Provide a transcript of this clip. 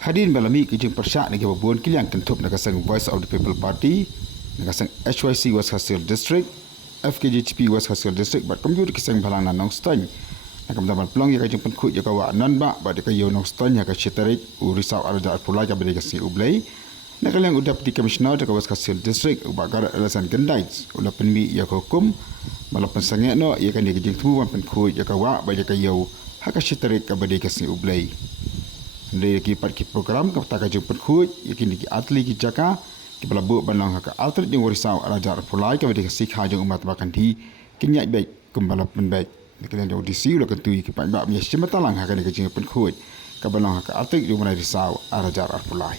Hadirin balami kijing persyak negi babon kiliang tentup nakasang Voice of the People Party, nakasang HYC West Hasil District, FKJTP West Hasil District bat komjur kisang balang nanong stany. Nakamdaman pelong ya kijing penkut ya kawa nan ba bat kayo nong stany ya kasyetarik urisau arja pulai ka bede kasi ublay. Nakaliang udap di Commissioner ka West Hasil District ubak garat alasan gendai ulah penmi ya hukum malapan sangat no ya kan kijing tubuhan penkut ya kawa bade kayo hakasyetarik ka bede kasi ublay. Dari kipat ki program kapta kajung perkhut yakin ki atli ki jaka ki pelabu banang hak altert yang warisau raja pulai ka wedi kasih hajung umat bakan di kinyak baik kembala penbaik nakalian audisi ulah kentu ki pat ba mi sematalang hak ni kajung perkhut ka banang hak altert yang warisau raja pulai